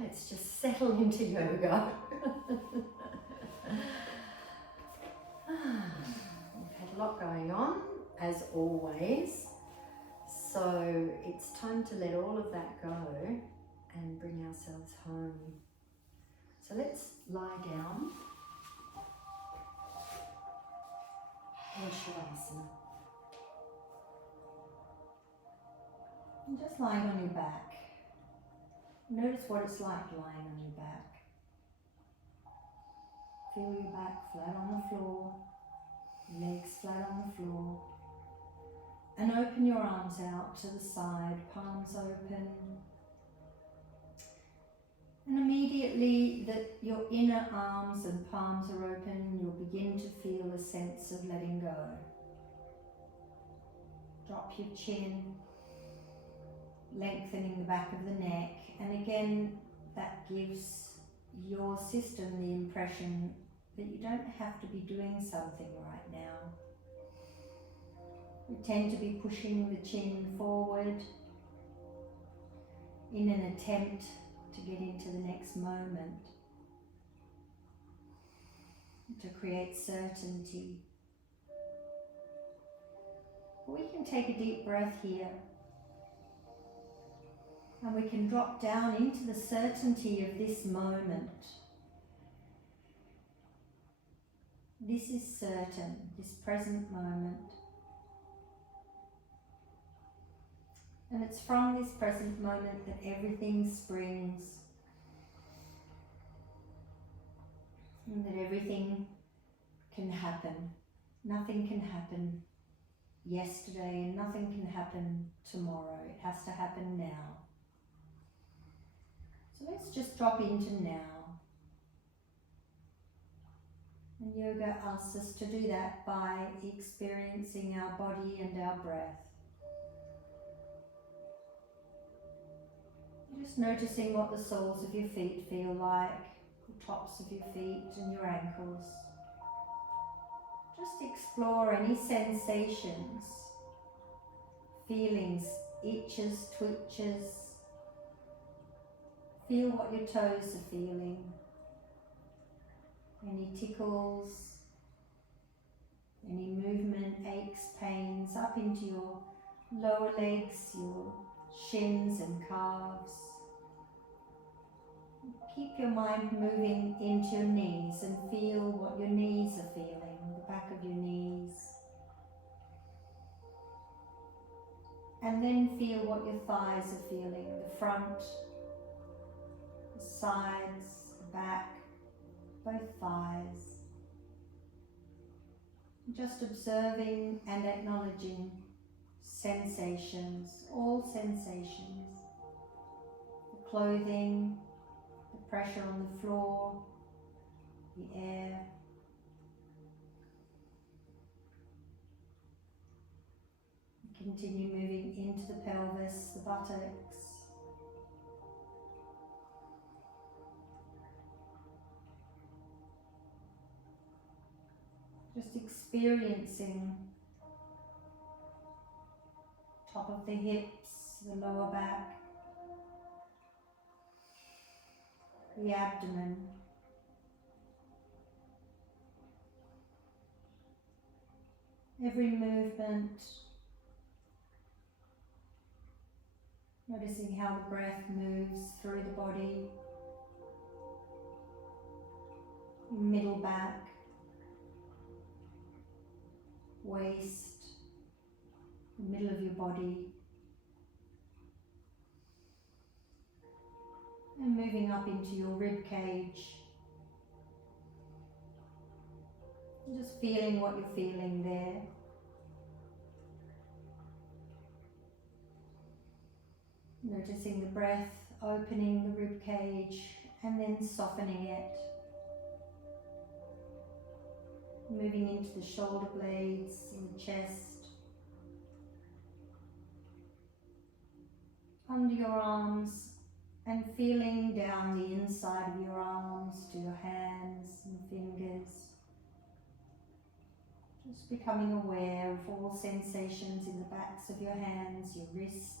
Let's just settle into yoga. We've had a lot going on, as always. So it's time to let all of that go and bring ourselves home. So let's lie down. And Shavasana. And just lying on your back. Notice what it's like lying on your back. Feel your back flat on the floor, legs flat on the floor. And open your arms out to the side, palms open. And immediately that your inner arms and palms are open, you'll begin to feel a sense of letting go. Drop your chin, lengthening the back of the neck. And again, that gives your system the impression that you don't have to be doing something right now. We tend to be pushing the chin forward in an attempt to get into the next moment, to create certainty. We can take a deep breath here, and we can drop down into the certainty of this moment. This is certain, this present moment. And it's from this present moment that everything springs, and that everything can happen. Nothing can happen yesterday, and nothing can happen tomorrow. It has to happen now. So let's just drop into now. And yoga asks us to do that by experiencing our body and our breath. Just noticing what the soles of your feet feel like, the tops of your feet and your ankles. Just explore any sensations, feelings, itches, twitches. Feel what your toes are feeling. Any tickles, any movement, aches, pains, up into your lower legs, your shins and calves. Keep your mind moving into your knees and feel what your knees are feeling, the back of your knees. And then feel what your thighs are feeling, the front, the sides, the back, both thighs. Just observing and acknowledging sensations, all sensations. The clothing, the pressure on the floor, the air. Continue moving into the pelvis, the buttocks. Just experiencing top of the hips, the lower back, the abdomen. Every movement, noticing how the breath moves through the body, middle back, waist, the middle of your body, and moving up into your rib cage. Just feeling what you're feeling there. Noticing the breath opening the rib cage and then softening it. Moving into the shoulder blades and the chest. Under your arms and feeling down the inside of your arms to your hands and fingers. Just becoming aware of all sensations in the backs of your hands, your wrists.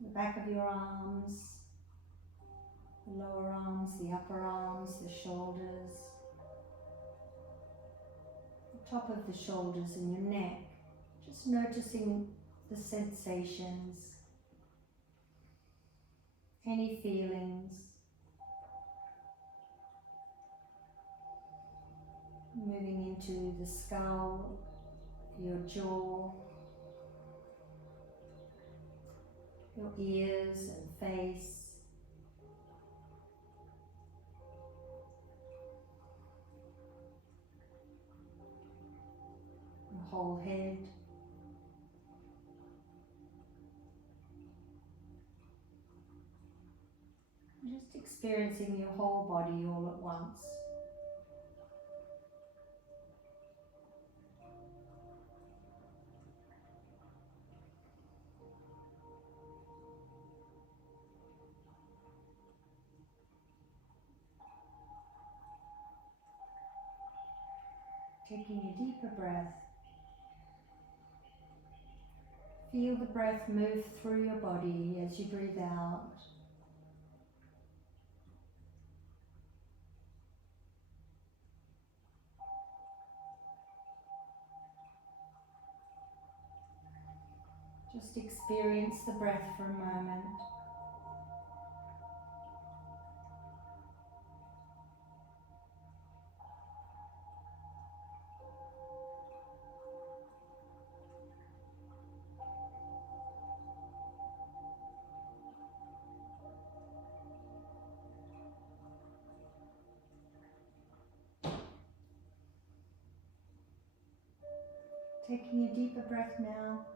The back of your arms, the lower arms, the upper arms, the shoulders, the top of the shoulders and your neck. Just noticing the sensations, any feelings. Moving into the skull, your jaw, your ears and face, your whole head. Just experiencing your whole body all at once. Taking a deeper breath. Feel the breath move through your body as you breathe out. Just experience the breath for a moment. Taking a deeper breath now.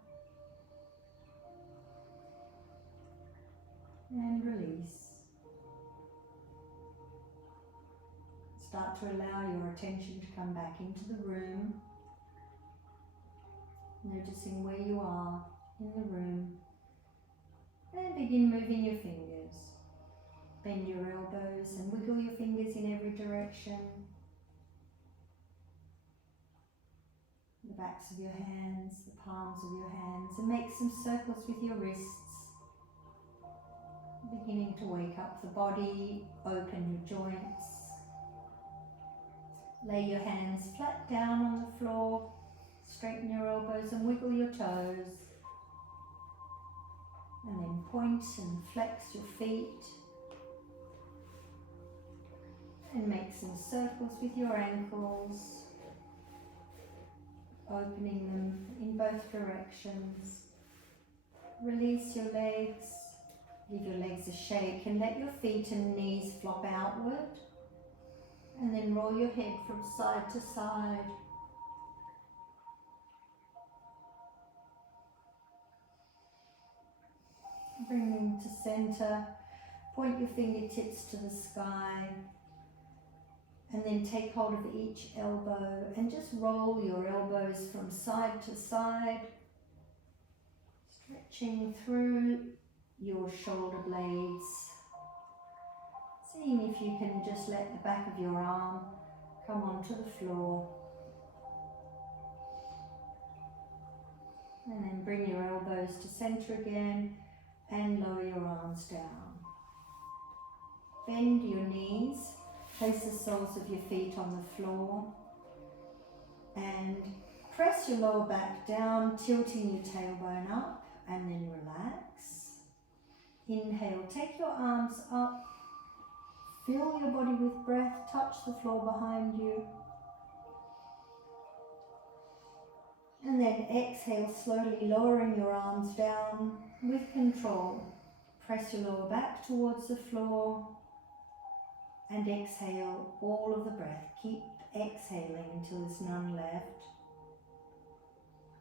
And release. Start to allow your attention to come back into the room. Noticing where you are in the room. And begin moving your fingers. Bend your elbows and wiggle your fingers in every direction. The backs of your hands, the palms of your hands, and make some circles with your wrists. Beginning to wake up the body, open your joints. Lay your hands flat down on the floor, straighten your elbows and wiggle your toes. And then point and flex your feet. And make some circles with your ankles, opening them in both directions. Release your legs, give your legs a shake and let your feet and knees flop outward. And then roll your head from side to side. Bring them to center, point your fingertips to the sky. And then take hold of each elbow and just roll your elbows from side to side, stretching through your shoulder blades. Seeing if you can just let the back of your arm come onto the floor. And then bring your elbows to center again and lower your arms down. Bend your knees. Place the soles of your feet on the floor and press your lower back down, tilting your tailbone up, and then relax. Inhale, take your arms up, fill your body with breath, touch the floor behind you. And then exhale, slowly lowering your arms down with control. Press your lower back towards the floor. And exhale all of the breath. Keep exhaling until there's none left.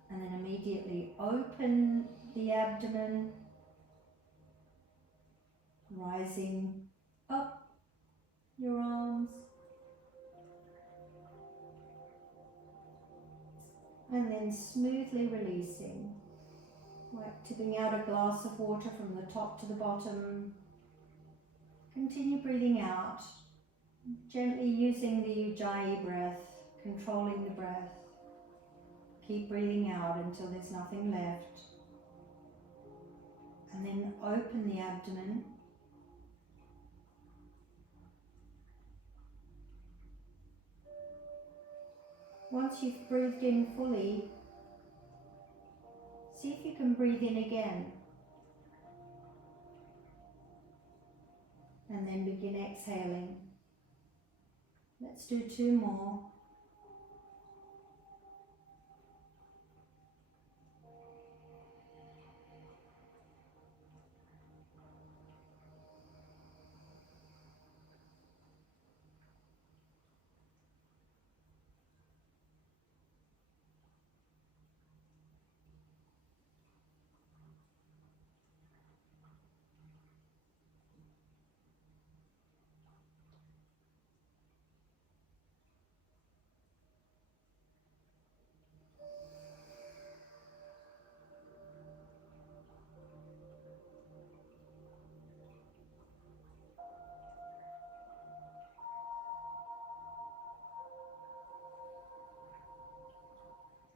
And then immediately open the abdomen, rising up your arms. And then smoothly releasing, like tipping out a glass of water from the top to the bottom. Continue breathing out. Gently using the Ujjayi breath, controlling the breath. Keep breathing out until there's nothing left. And then open the abdomen. Once you've breathed in fully, see if you can breathe in again. And then begin exhaling. Let's do 2 more.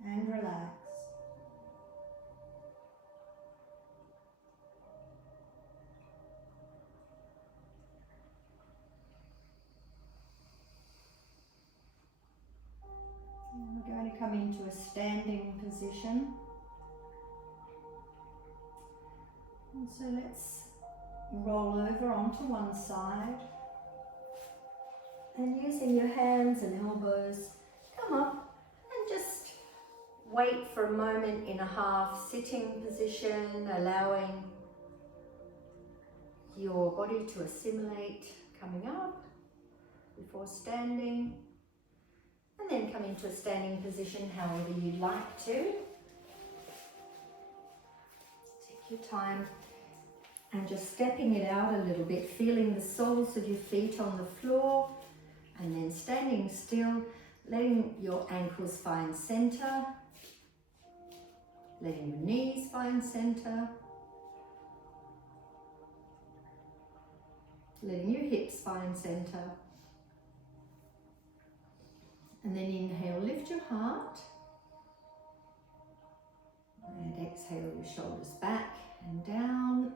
And relax. And we're going to come into a standing position. And so let's roll over onto one side. And using your hands and elbows, come up and just wait for a moment in a half sitting position, allowing your body to assimilate coming up before standing, and then come into a standing position however you like to. Take your time and just stepping it out a little bit, feeling the soles of your feet on the floor, and then standing still, letting your ankles find center, letting your knees find center, letting your hips find center. And then inhale, lift your heart. And exhale, your shoulders back and down.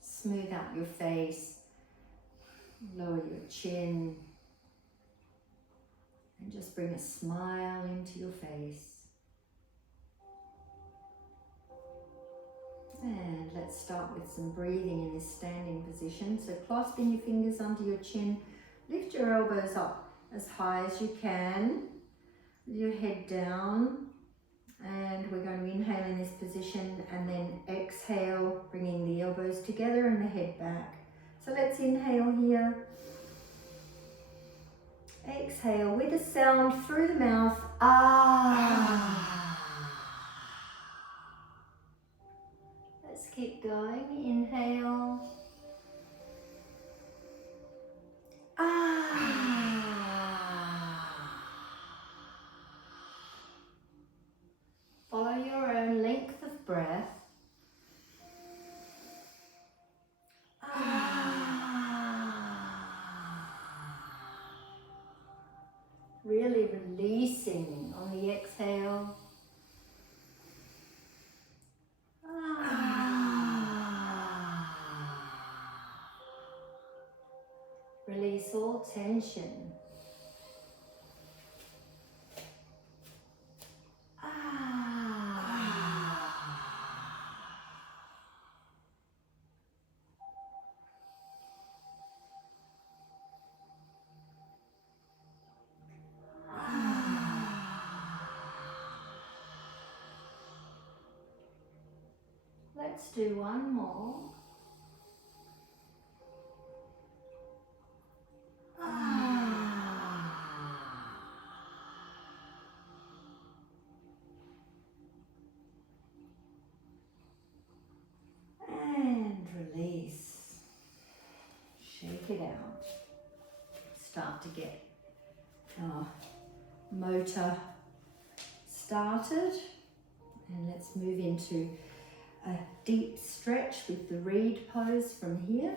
Smooth out your face. Lower your chin. And just bring a smile into your face. And let's start with some breathing in this standing position. So clasping your fingers under your chin. Lift your elbows up as high as you can, with your head down, and we're going to inhale in this position and then exhale, bringing the elbows together and the head back. So let's inhale here, exhale with a sound through the mouth, ah. Let's keep going, inhale. Follow your own length of breath. Really releasing on the exhale. Release all tension. Let's do one more. And release. Shake it out. Start to get our motor started. And let's move into a deep stretch with the reed pose from here.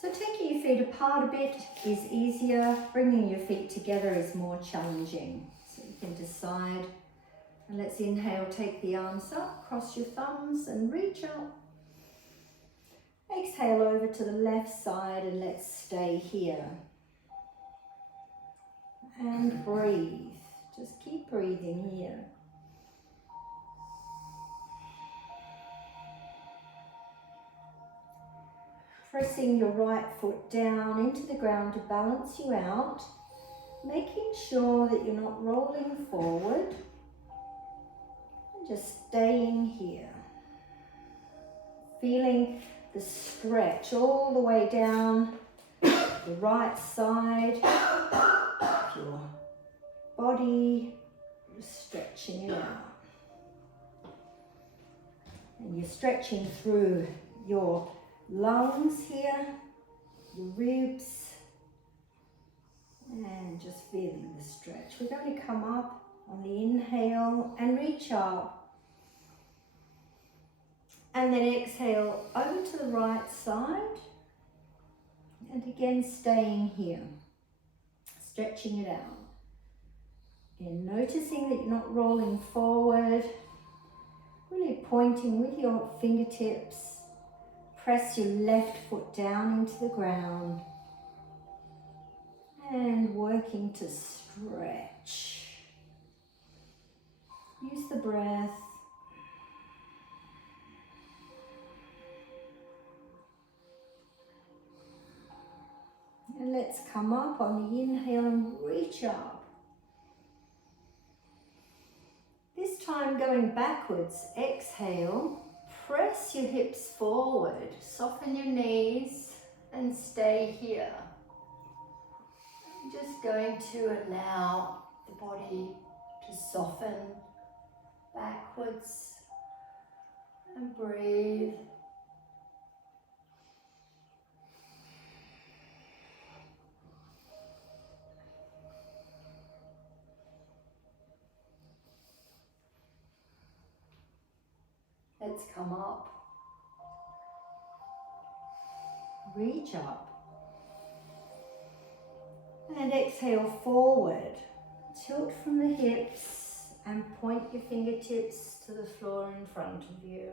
So taking your feet apart a bit is easier. Bringing your feet together is more challenging. So you can decide And let's inhale, take the arms up, cross your thumbs and reach up. Exhale over to the left side and let's stay here. And breathe. Just keep breathing here. Pressing your right foot down into the ground to balance you out. Making sure that you're not rolling forward. And just staying here. Feeling the stretch all the way down the right side of your body, just stretching it out. And you're stretching through your lungs here, your ribs, and just feeling the stretch. We're going to come up on the inhale and reach up. And then exhale over to the right side. And again, staying here, stretching it out. Again, noticing that you're not rolling forward. Really pointing with your fingertips. Press your left foot down into the ground. And working to stretch. Use the breath. And let's come up on the inhale and reach up. This time going backwards, exhale, press your hips forward, soften your knees and stay here. I'm just going to allow the body to soften backwards and breathe. Let's come up, reach up, and exhale forward. Tilt from the hips and point your fingertips to the floor in front of you.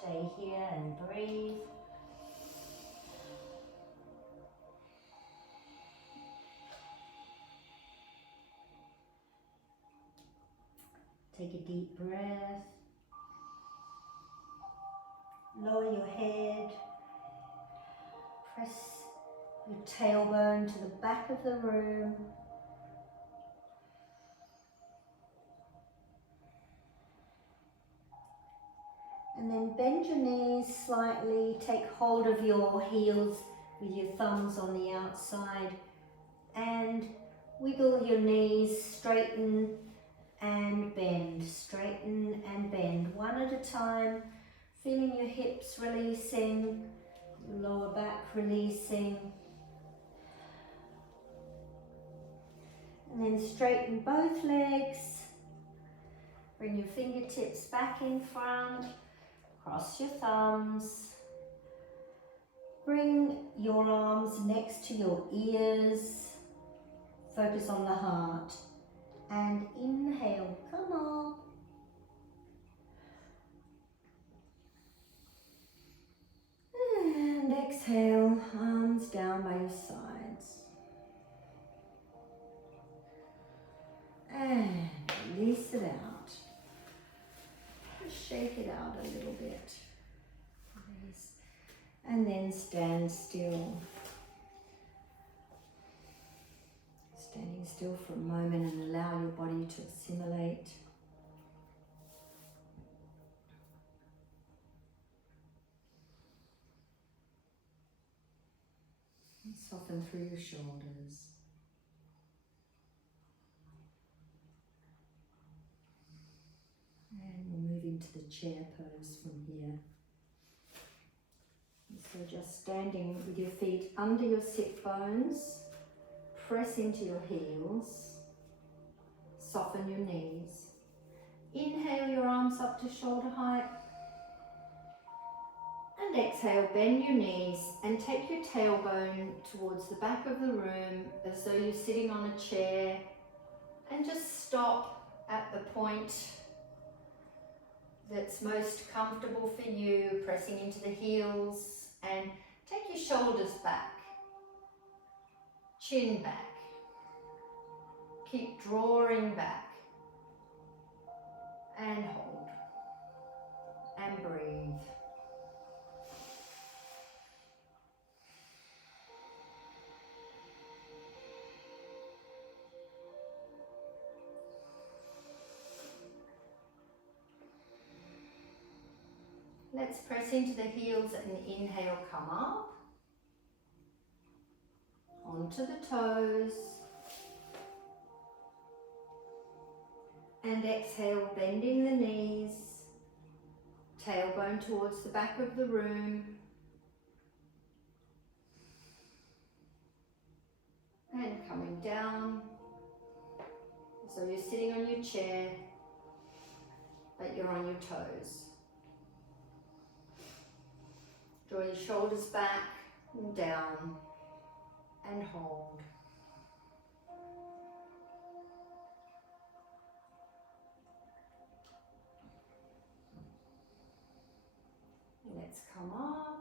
Stay here and breathe. Take a deep breath. Lower your head. Press your tailbone to the back of the room. And then bend your knees slightly. Take hold of your heels with your thumbs on the outside. And wiggle your knees, straighten and bend, straighten and bend, one at a time, feeling your hips releasing, your lower back releasing. And then straighten both legs, bring your fingertips back in front, cross your thumbs, bring your arms next to your ears, focus on the heart. And inhale, come on. And exhale, arms down by your sides. And release it out. Just shake it out a little bit. Release. And then stand still. Standing still for a moment and allow your body to assimilate. And soften through your shoulders. And we'll move into the chair pose from here. And so just standing with your feet under your sit bones. Press into your heels, soften your knees. Inhale your arms up to shoulder height. And exhale, bend your knees and take your tailbone towards the back of the room as though you're sitting on a chair And just stop at the point that's most comfortable for you, pressing into the heels, and take your shoulders back, chin back. Keep drawing back and hold and breathe. Let's press into the heels and inhale, come up, onto the toes, and exhale, bending the knees, tailbone towards the back of the room, and coming down, so you're sitting on your chair, but you're on your toes. Draw your shoulders back and down, and hold. Let's come up.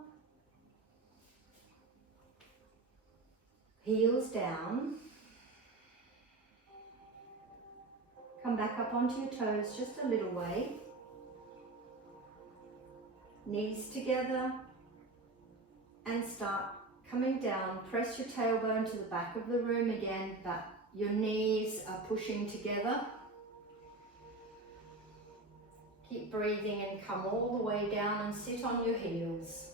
Heels down. Come back up onto your toes just a little way. Knees together. And start coming down. Press your tailbone to the back of the room again, but your knees are pushing together. Keep breathing and come all the way down and sit on your heels.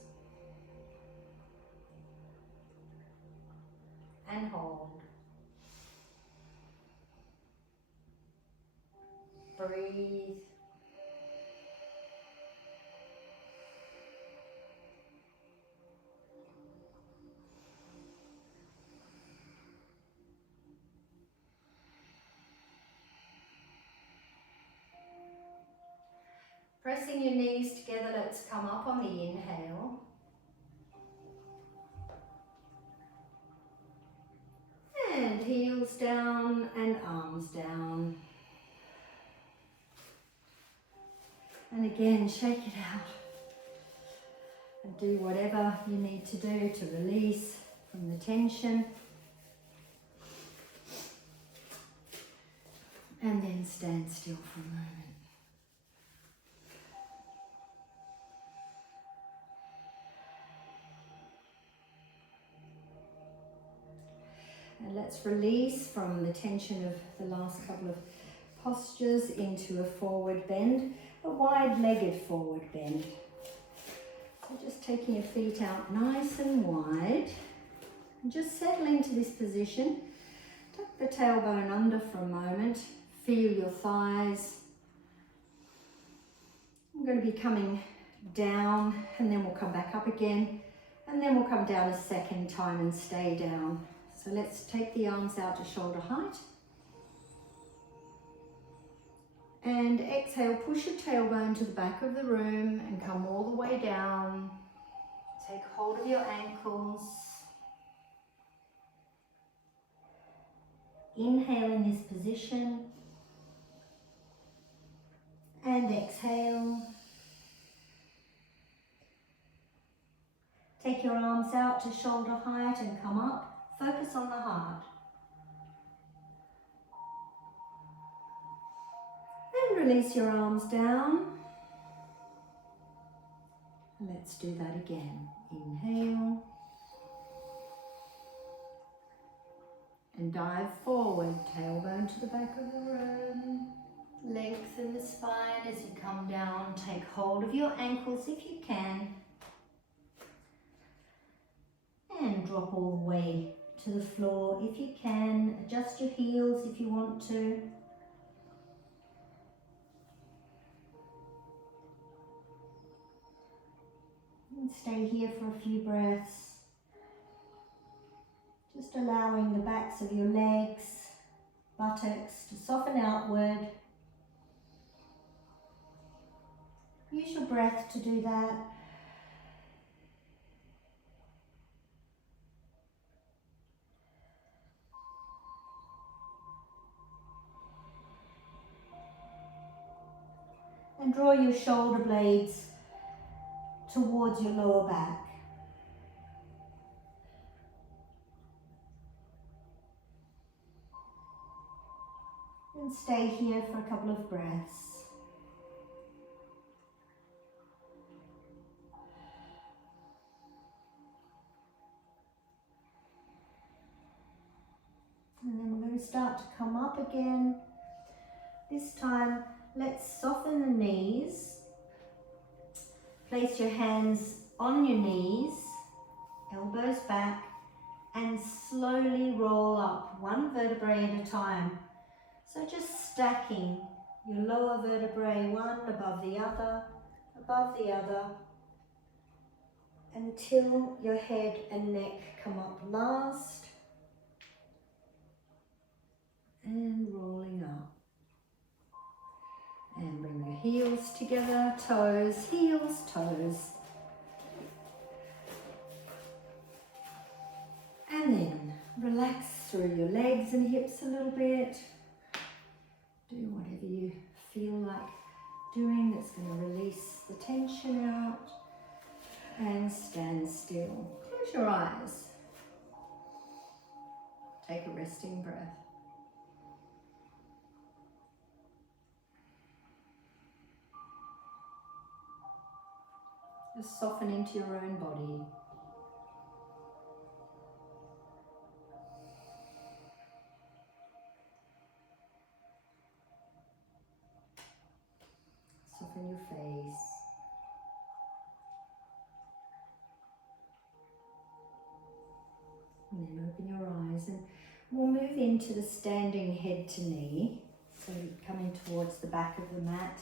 And hold. Breathe. Pressing your knees together, let's come up on the inhale. And heels down and arms down. And again, shake it out. And do whatever you need to do to release from the tension. And then stand still for a moment. And let's release from the tension of the last couple of postures into a forward bend, a wide-legged forward bend. So just taking your feet out nice and wide, and just settle into this position. Tuck the tailbone under for a moment, feel your thighs. I'm going to be coming down, and then we'll come back up again, and then we'll come down a second time and stay down. So let's take the arms out to shoulder height. And exhale, push your tailbone to the back of the room and come all the way down. Take hold of your ankles. Inhale in this position. And exhale. Take your arms out to shoulder height and come up. Focus on the heart. And release your arms down. Let's do that again. Inhale. And dive forward, tailbone to the back of the room. Lengthen the spine as you come down. Take hold of your ankles if you can. And drop all the way to the floor if you can. Adjust your heels if you want to. And stay here for a few breaths. Just allowing the backs of your legs, buttocks to soften outward. Use your breath to do that. and draw your shoulder blades towards your lower back. And stay here for a couple of breaths. And then we're going to start to come up again. This time, let's soften the knees. Place your hands on your knees, elbows back, and slowly roll up one vertebrae at a time. So just stacking your lower vertebrae one above the other, until your head and neck come up last. And rolling up. And bring your heels together, toes, heels, toes. And then relax through your legs and hips a little bit. Do whatever you feel like doing that's going to release the tension out. And stand still. Close your eyes. Take a resting breath. Just soften into your own body. Soften your face. And then open your eyes, and we'll move into the standing head to knee. So coming towards the back of the mat.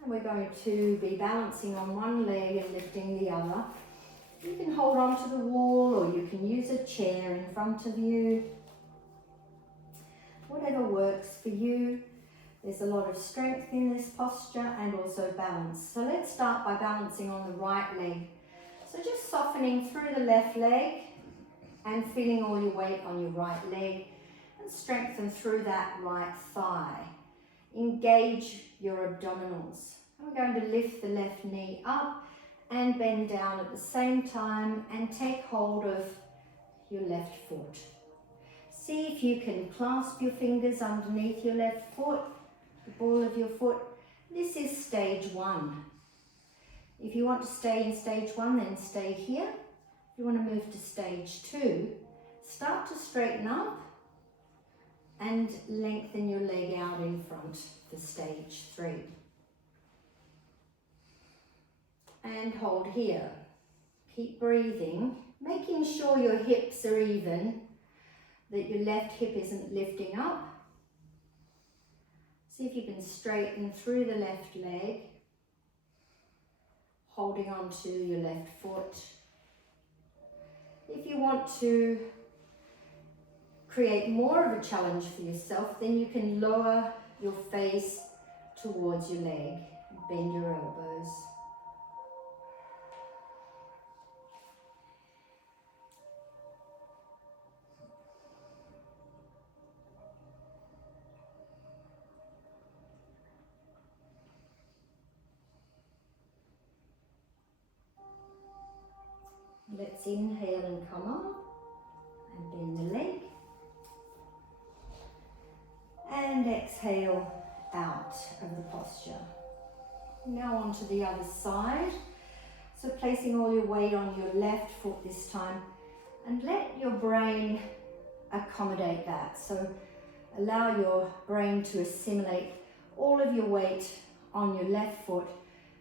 And we're going to be balancing on one leg and lifting the other. You can hold on to the wall, or you can use a chair in front of you. Whatever works for you. There's a lot of strength in this posture and also balance. So let's start by balancing on the right leg. So just softening through the left leg and feeling all your weight on your right leg, and strengthen through that right thigh. Engage your abdominals. We're going to lift the left knee up and bend down at the same time and take hold of your left foot. See if you can clasp your fingers underneath your left foot, the ball of your foot. This is stage one. If you want to stay in stage one, then stay here. If you want to move to stage two, start to straighten up and lengthen your leg out in front for stage three. And hold here. Keep breathing, making sure your hips are even, that your left hip isn't lifting up. See if you can straighten through the left leg, holding on to your left foot. If you want to create more of a challenge for yourself, then you can lower your face towards your leg, bend your elbows. Let's inhale and come up and bend the leg. And exhale out of the posture. Now onto the other side. So placing all your weight on your left foot this time, and let your brain accommodate that. So allow your brain to assimilate all of your weight on your left foot,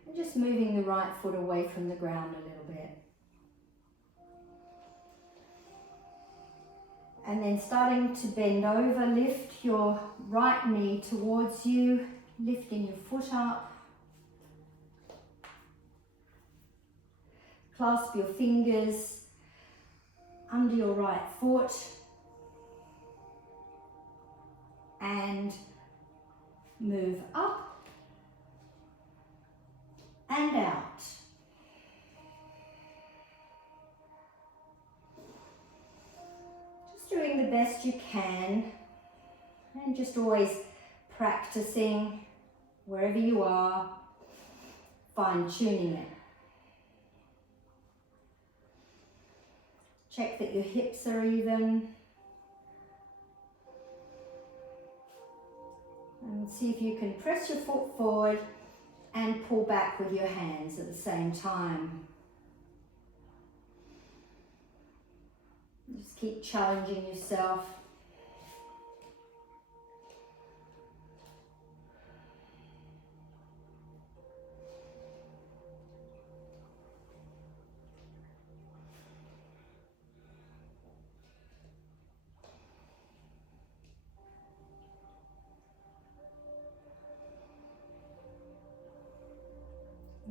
and just moving the right foot away from the ground a little bit. And then starting to bend over, lift your right knee towards you, lifting your foot up. Clasp your fingers under your right foot and move up and out. Just doing the best you can, and just always practicing wherever you are, fine-tuning it. Check that your hips are even. And see if you can press your foot forward and pull back with your hands at the same time. Just keep challenging yourself.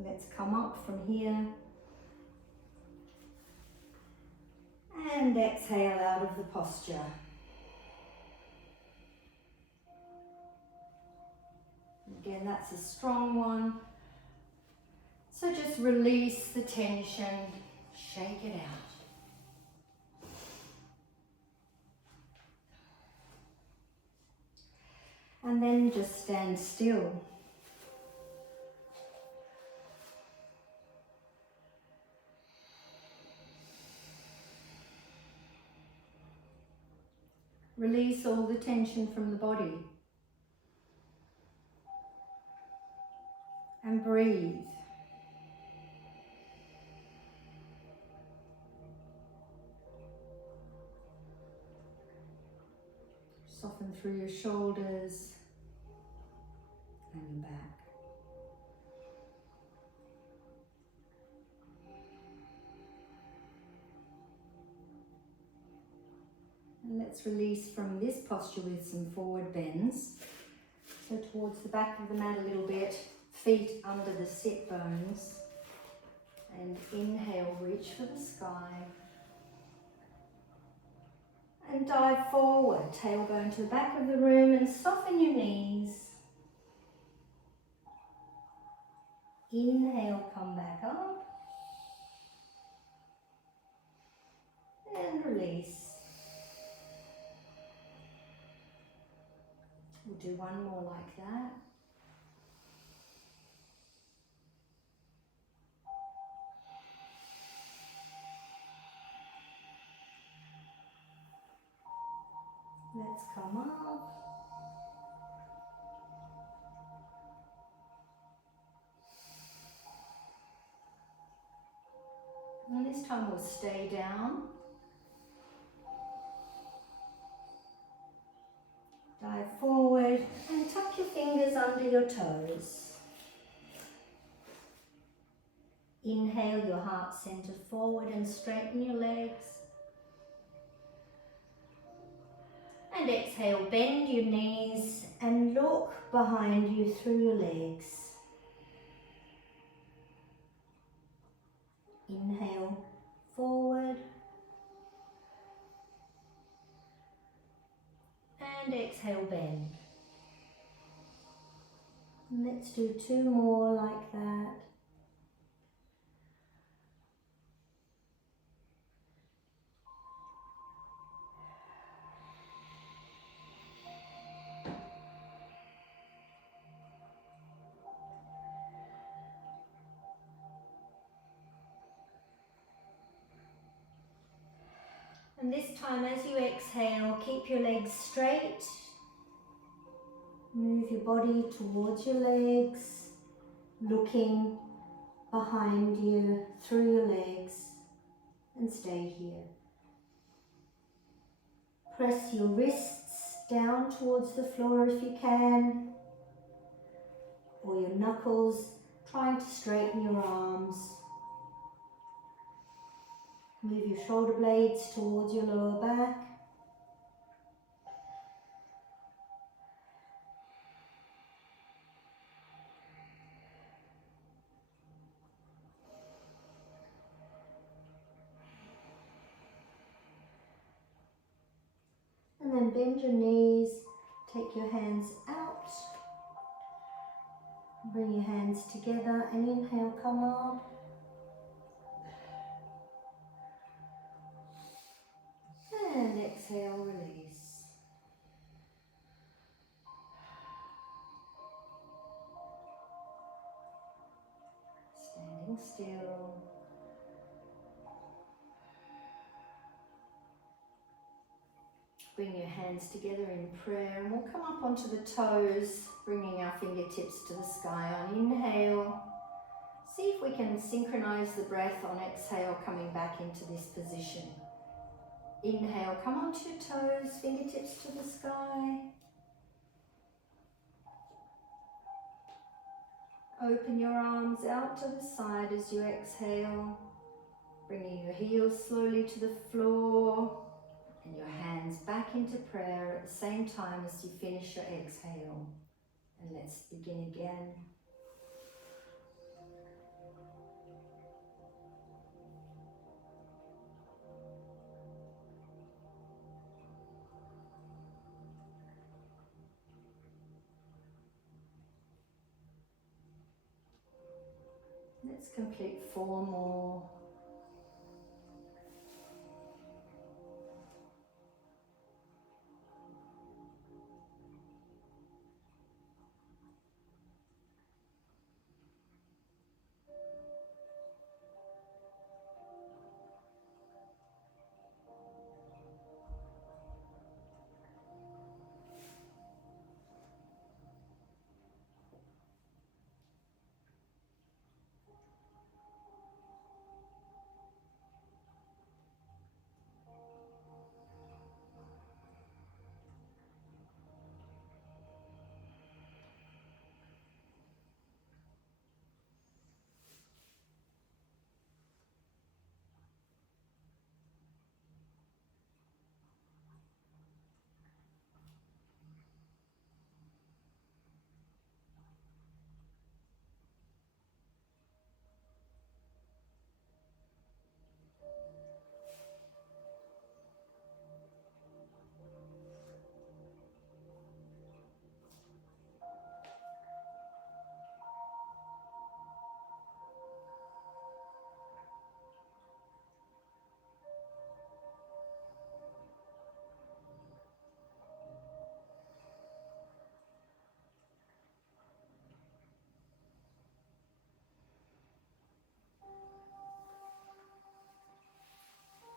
Let's come up from here. And exhale out of the posture. Again, that's a strong one. So just release the tension, shake it out. And then just stand still. Release all the tension from the body. And breathe. Soften through your shoulders and your back. And let's release from this posture with some forward bends. So towards the back of the mat a little bit, feet under the sit bones. And inhale, reach for the sky. And dive forward, tailbone to the back of the room and soften your knees. Inhale, come back up. And release. We'll do one more like that. Let's come up. And this time we'll stay down. Dive forward and tuck your fingers under your toes. Inhale, your heart center forward and straighten your legs. And exhale, bend your knees and look behind you through your legs. Inhale, forward. And exhale, bend. And let's do two more like that. And this time as you exhale, keep your legs straight. Move your body towards your legs, looking behind you through your legs, and stay here. Press your wrists down towards the floor if you can, or your knuckles, trying to straighten your arms. Move your shoulder blades towards your lower back. And then bend your knees, take your hands out, bring your hands together and inhale, come up. And exhale, release. holding still. Bring your hands together in prayer and we'll come up onto the toes, bringing our fingertips to the sky on inhale. See if we can synchronize the breath on exhale, coming back into this position. Inhale, come onto your toes, fingertips to the sky. Open your arms out to the side as you exhale, bringing your heels slowly to the floor and your hands back into prayer at the same time as you finish your exhale. And let's begin again. Let's complete 4 more.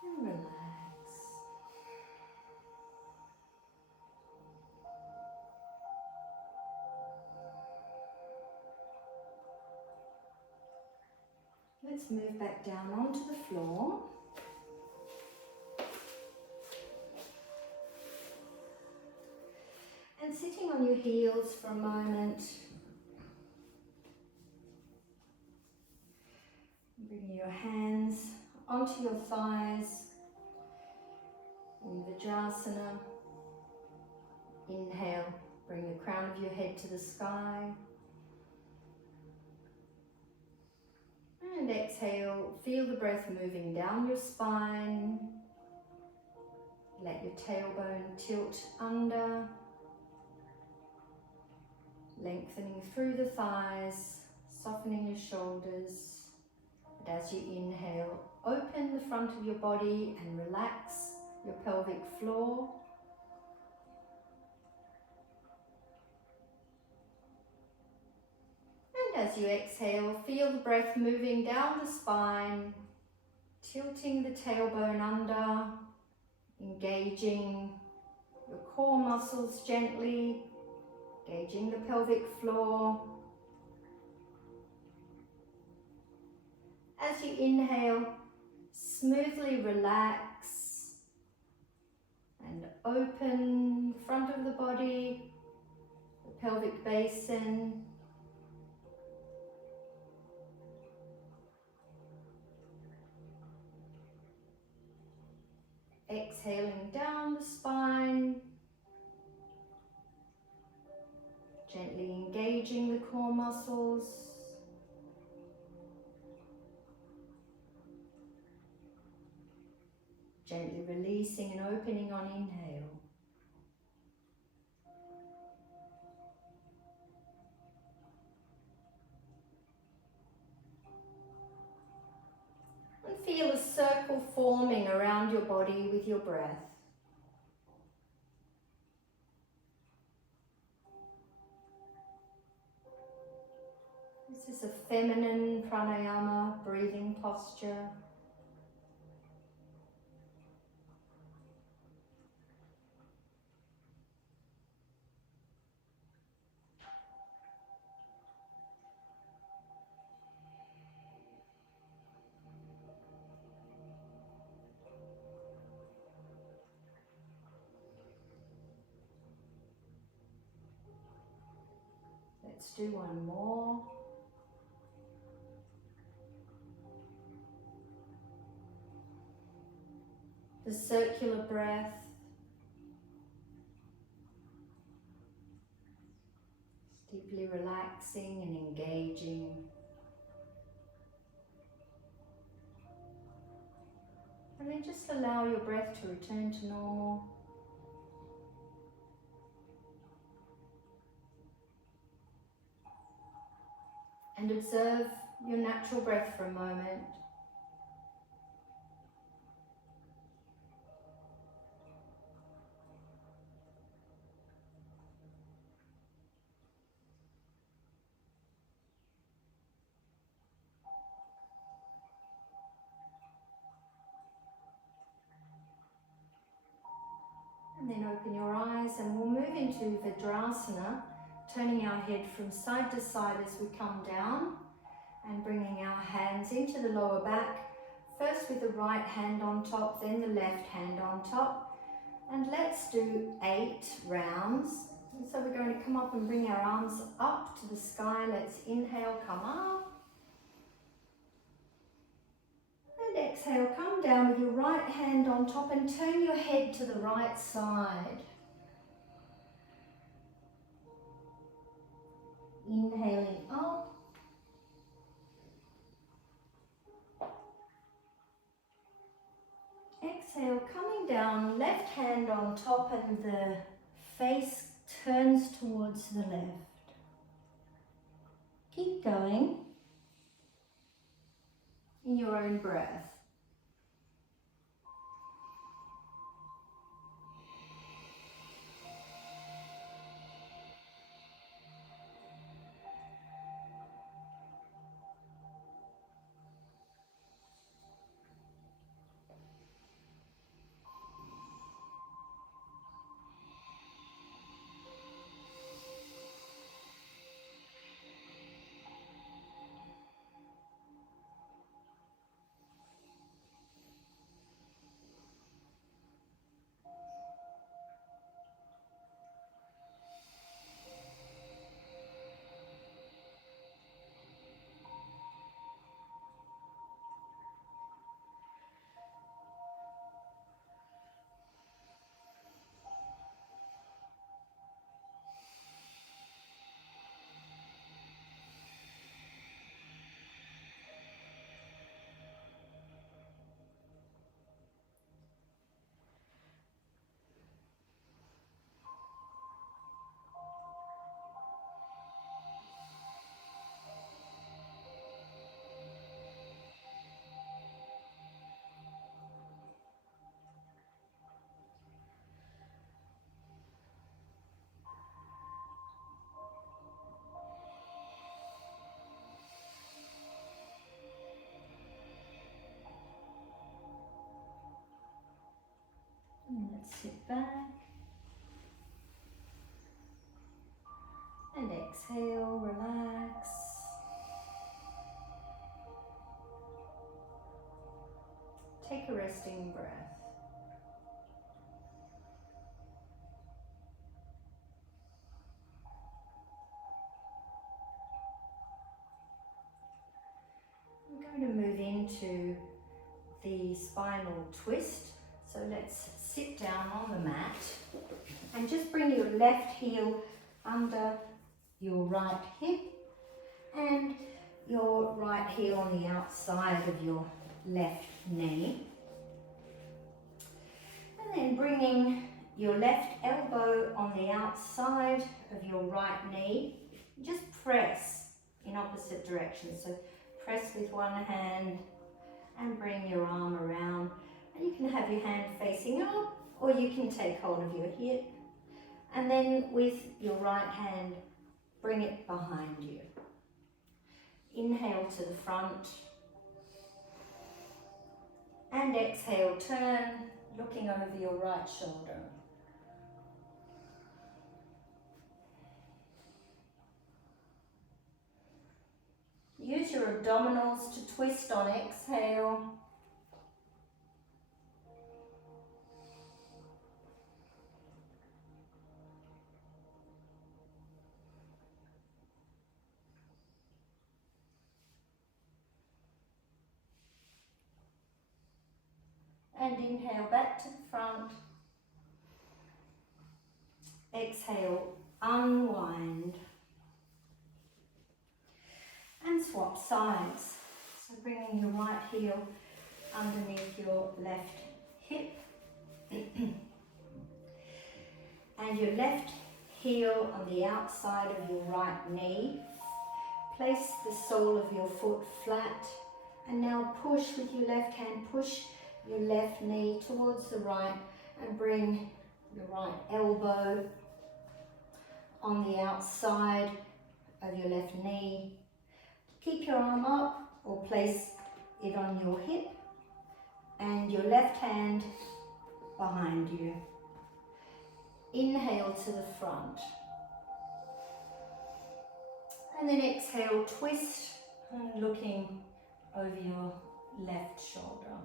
And relax. Let's move back down onto the floor. And sitting on your heels for a moment, bring your hands onto your thighs in Vajrasana. Inhale, bring the crown of your head to the sky. And exhale, feel the breath moving down your spine. Let your tailbone tilt under, lengthening through the thighs, softening your shoulders. And as you inhale, open the front of your body and relax your pelvic floor. And as you exhale, feel the breath moving down the spine, tilting the tailbone under, engaging your core muscles gently, engaging the pelvic floor. As you inhale, smoothly relax and open the front of the body, the pelvic basin. Exhaling down the spine, gently engaging the core muscles. Gently releasing and opening on inhale. And feel a circle forming around your body with your breath. This is a feminine pranayama breathing posture. Let's do one more. The circular breath. Deeply relaxing and engaging. And then just allow your breath to return to normal. And observe your natural breath for a moment. And then open your eyes and we'll move into Vajrasana, turning our head from side to side as we come down and bringing our hands into the lower back, first with the right hand on top, then the left hand on top. And let's do 8 rounds. And so we're going to come up and bring our arms up to the sky. Let's inhale, come up. And exhale, come down with your right hand on top and turn your head to the right side. Inhaling up. Exhale, coming down, left hand on top and the face turns towards the left. Keep going in your own breath. And let's sit back. And exhale, relax. Take a resting breath. We're going to move into the spinal twist. So let's sit down on the mat and just bring your left heel under your right hip and your right heel on the outside of your left knee. And then bringing your left elbow on the outside of your right knee. Just press in opposite directions. So press with one hand and bring your arm around. And you can have your hand facing up or you can take hold of your hip. And then with your right hand, bring it behind you. Inhale to the front. And exhale, turn, looking over your right shoulder. Use your abdominals to twist on exhale. And inhale back to the front. Exhale, unwind. And swap sides. So bringing your right heel underneath your left hip. And your left heel on the outside of your right knee. Place the sole of your foot flat. And now push with your left hand, push your left knee towards the right and bring your right elbow on the outside of your left knee. Keep your arm up or place it on your hip and your left hand behind you. Inhale to the front. And then exhale, twist and looking over your left shoulder.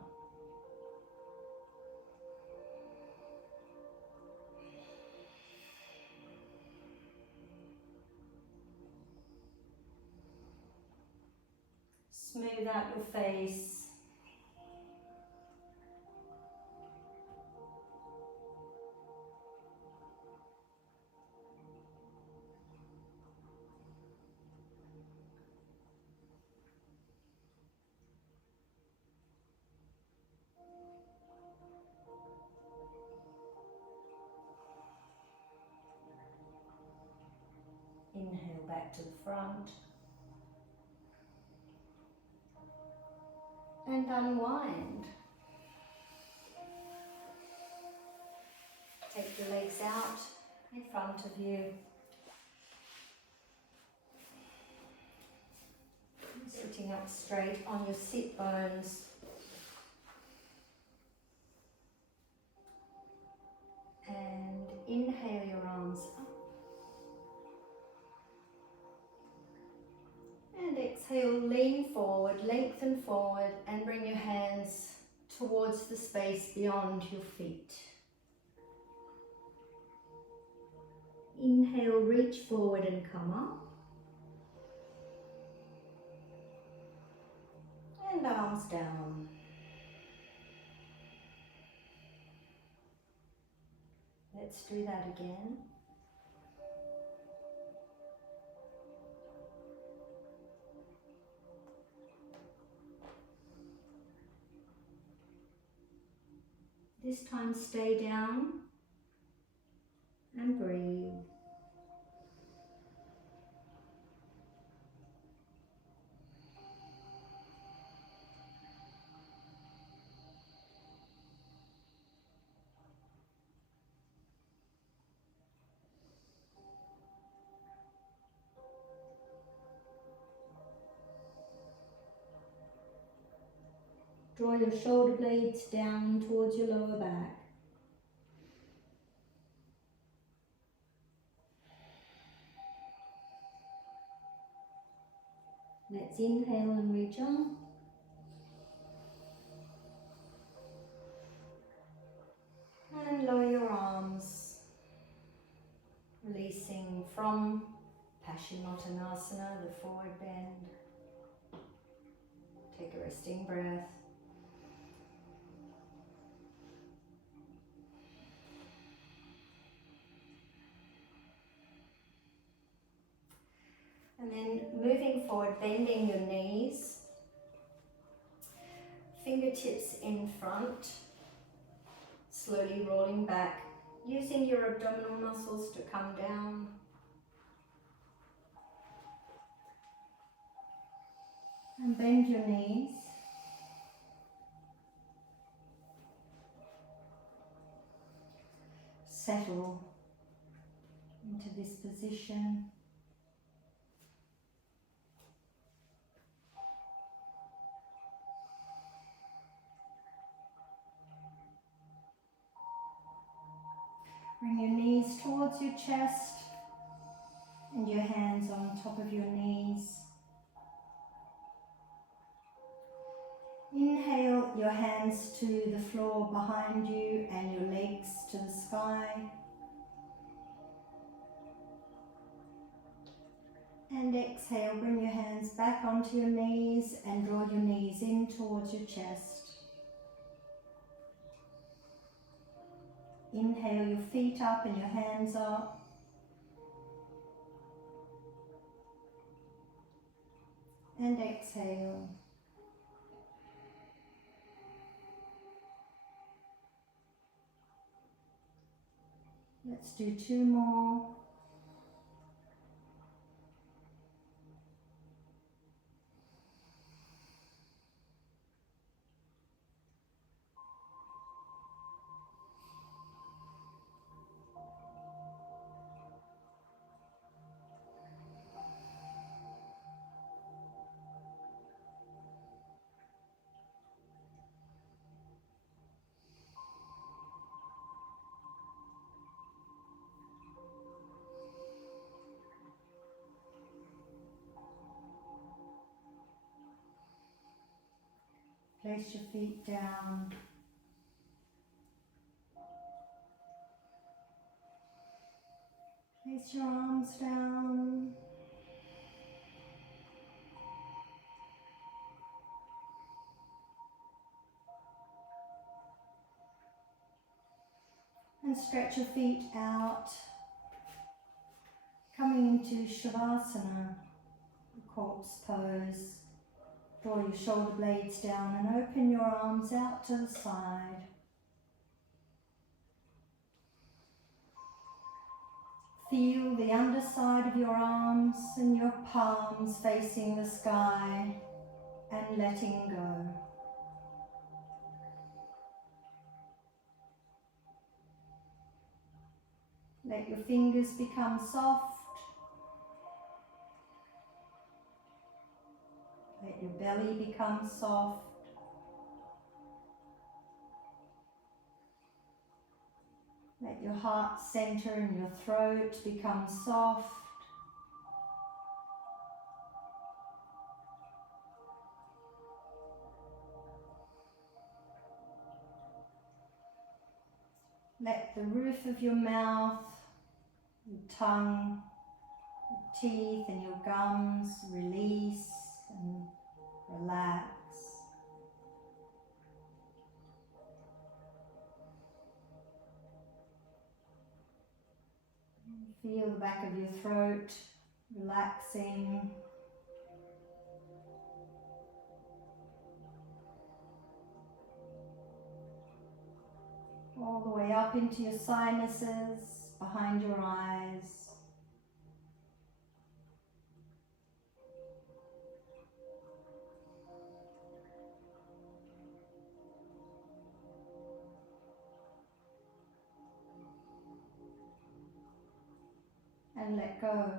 Smooth out your face. Inhale back to the front. And unwind. Take your legs out in front of you. Sitting up straight on your sit bones. And inhale your arms up. And exhale, lean forward, lengthen forward, and bring your hands towards the space beyond your feet. Inhale, reach forward and come up. And arms down. Let's do that again. This time stay down and breathe. Draw your shoulder blades down towards your lower back. Let's inhale and reach up. And lower your arms, releasing from Paschimottanasana, the forward bend. Take a resting breath. And then moving forward, bending your knees, fingertips in front, slowly rolling back, using your abdominal muscles to come down. And bend your knees. Settle into this position. Bring your knees towards your chest and your hands on top of your knees. Inhale your hands to the floor behind you and your legs to the sky. And exhale, bring your hands back onto your knees and draw your knees in towards your chest. Inhale your feet up and your hands up. And exhale. Let's do 2 more. Place your feet down. Place your arms down. And stretch your feet out. Coming into Shavasana, corpse pose. Draw your shoulder blades down and open your arms out to the side. Feel the underside of your arms and your palms facing the sky and letting go. Let your fingers become soft. Let your belly become soft. Let your heart center and your throat become soft. Let the roof of your mouth, your tongue, your teeth and your gums release and relax. Feel the back of your throat relaxing. All the way up into your sinuses, behind your eyes. And let go.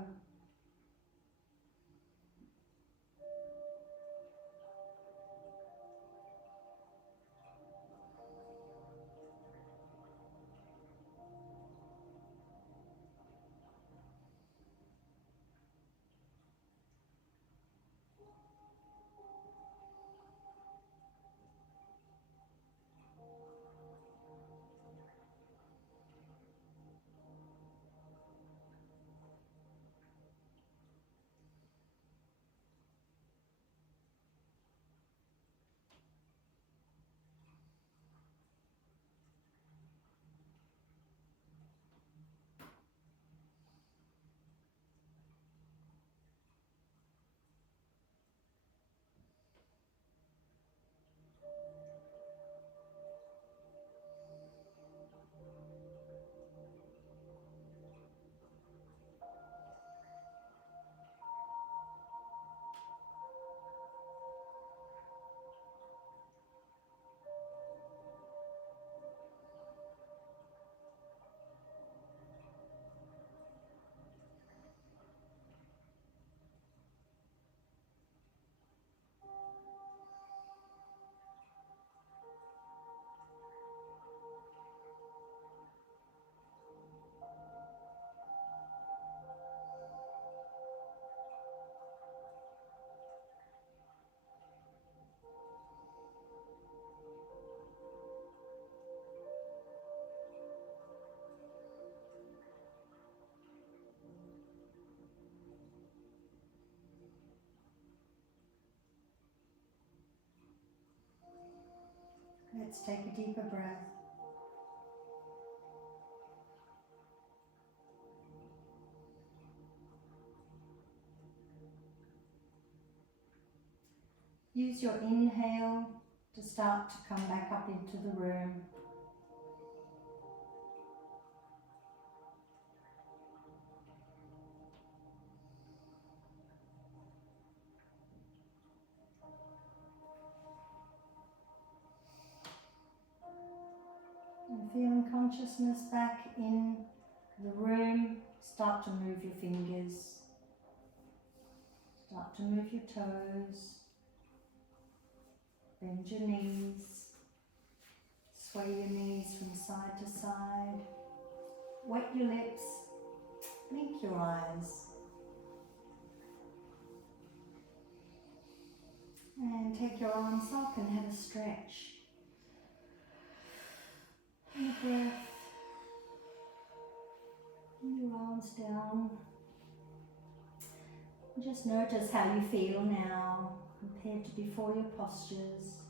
Let's take a deeper breath. Use your inhale to start to come back up into the room. And feeling consciousness back in the room, start to move your fingers. Start to move your toes. Bend your knees. Sway your knees from side to side. Wet your lips. Blink your eyes. And take your arms up and have a stretch. And a breath. And your arms down. Just notice how you feel now compared to before your postures.